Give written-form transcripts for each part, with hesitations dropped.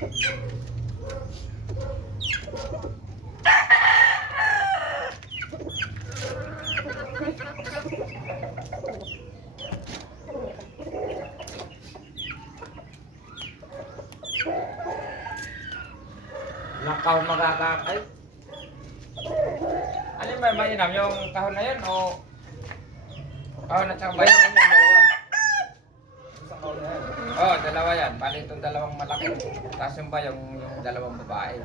Ilang kahon magkakakay? Ano yung may mainam? Yung kahon na yun o kahon at saka bayan? Dalawa. Isang kaon na yan. Oo, dalawa yan. Bali itong dalawang malaki. Tapos yung ba yung dalawang babae?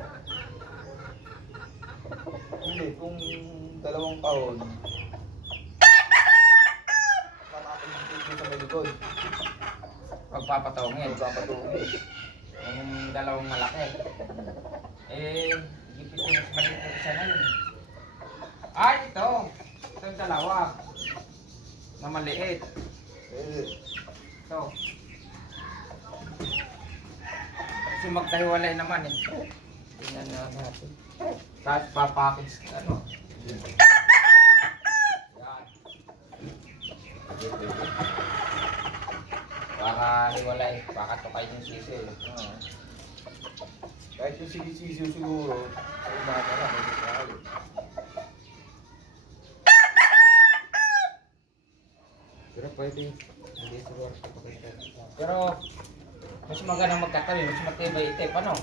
Hindi, kung dalawang kaon, papakapin ng tubig sa may likod. Pagpapatawangin. Magpapatuloy. Yung dalawang malaki. Eh, gipitin mas maliit yung isa na yun. Ay, ito. Itong dalawa. Na maliit. Ito. Kasi magkahiwalay naman eh. Tingnan na natin. Tapos papackage ano. Yan. Para hiwalay. Baka tukay yung sisi. Kahit yung sinisisiw siguro, sa umaga na, may sakali. Pero pwede. Hindi siguro sa pagkakita. Pero mas magandang magkatabi. Mas matibay itip. Ano?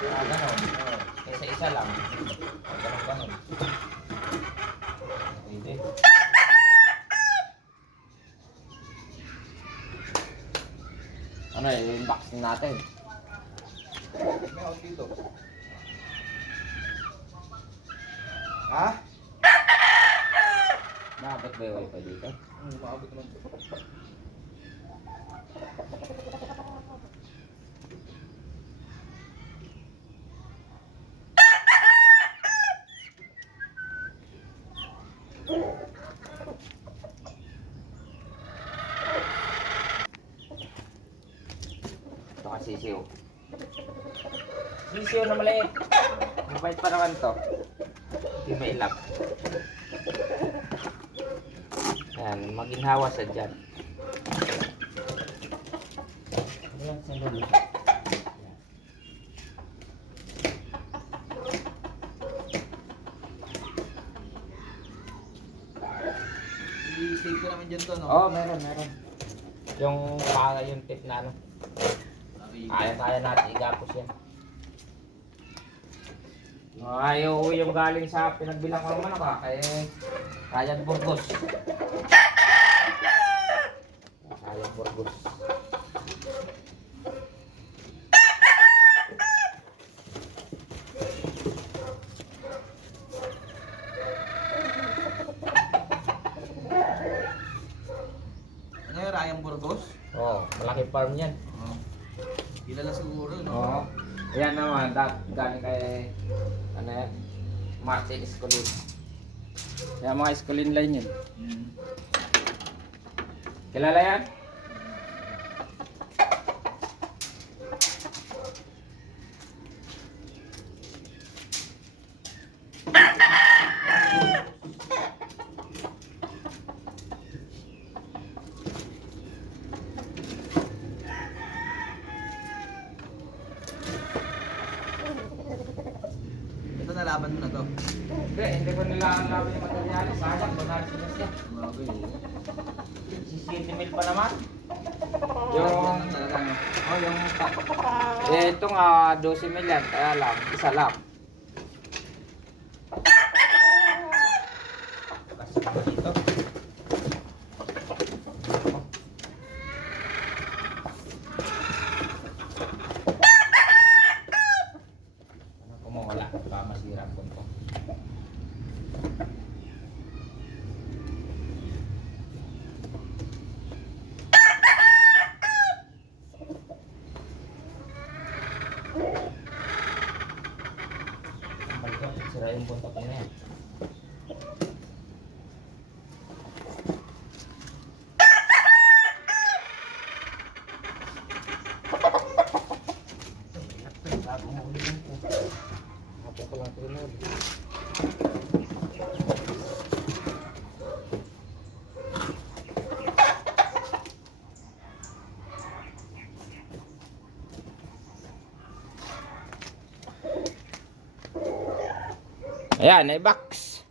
Ganon. Kaysa isa lang. Ganon. Pwede. Ano yung unboxing natin? May out dito. Ha? Nakabot ba yung wifi dito? Maabot naman ito. Ito kasi sisiw. Sisiw na maliit. Mabait pa naman to. Hindi mailap. Ayan, maginhawa sa dyan. Ayan, sandali. I-save ko naman dyan to, no? Oo, meron. Yung para yung tip na ano. Kaya natin igapos yan. Ayaw yung galing sa pinagbilang ko ng manok ha. Kay Ryan Burgos. Ryan Burgos. Ano yung Ryan Burgos? Oo, malaki farm yan. Kilala siguro, no? Oo. Ayan naman, galing kay ano yan? Martin Escolin. Yan mga Escolin line yun. Kilala yan? Ito nalaban mo na to. Hindi ko nila ang laban yung materyales. Sayang, bonaris na siya. Okay. 60 mil pa naman. Yung Yung, talaga, no? yung, ito nga 12 mil yan, kaya lang, isa lang. Kasi pa dito. Ano kung mawala, baka masira ang punto. Sira yung buntot niya yan. Ayan, ay box.